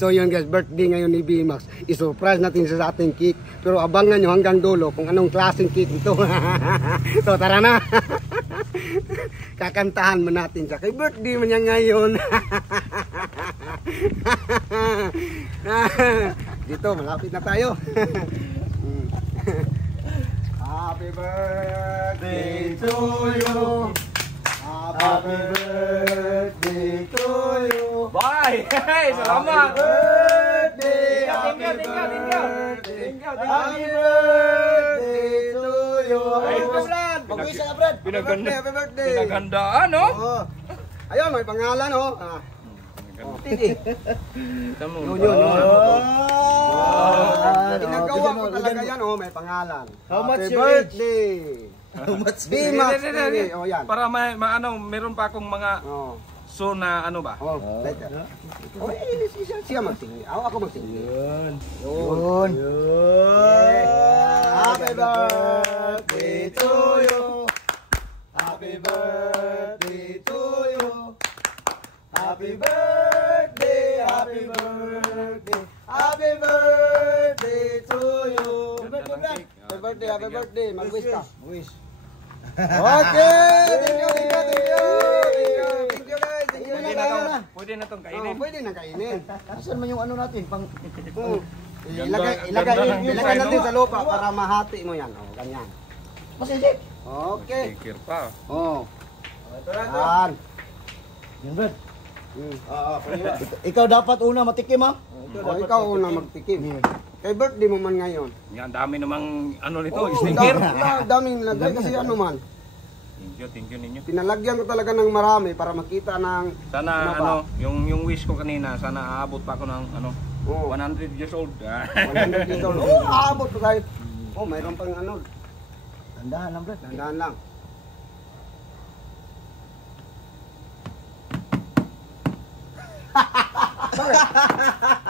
So yun guys, birthday ngayon ni B-Max. I-surprise natin sa ating cake. Pero abangan nyo hanggang dulo kung anong klaseng cake ito. So tara na. Kakantahan mo natin siya. Kay birthday mo niya ngayon. Dito, malapit na tayo. Happy birthday to you. Happy birthday to you. Bye! Hey, salamat! Happy birthday! Happy Happy birthday to you! Ayos, Brad! Mag-wish ka, Brad! Happy birthday! Pinaghandaan, no? Ayun, may pangalan, oh! Titi! Tamo. Yun. Ginagawa ko talaga yan, oh, may pangalan. How much Happy your birthday! How much? B-Max TV! Oh, yan. Para ano, meron pa akong mga Oh. so na ano ba? Oh, better. Oh, siya magtingin. Ako magtingin. Yun. Happy birthday to you. Happy birthday to you. Happy birthday, happy birthday. Happy birthday to you. Happy birthday. Mag-wish ka. Wish. Okay. Thank you guys. Thank you Pwede na tong Oh, kainin. pwede na kainin. Asan man yung ano natin? Pang... Ilagay natin sa lupa para mahati mo yan. Oh, ganyan. Masisip. Okay. Tikir pa. Oh. Yan. Yan, Brad. Pwede. Ikaw dapat una matikim, ha? Oh, ikaw una magtikim. Kay birthday mo man ngayon. Yan, dami namang ano nito, Oh, sticker. daming nilagay kasi ano man. Thank you ninyo. Pinalagyan ko talaga ng marami para makita ng Sana ba? yung wish ko kanina, sana aabot pa ako ng Oh. 100 years old. 100 years old. Oh, aabot pa tayo. Oh, mayroon pang ano. Tandahan lang, Brad. Tandaan lang. Bakit?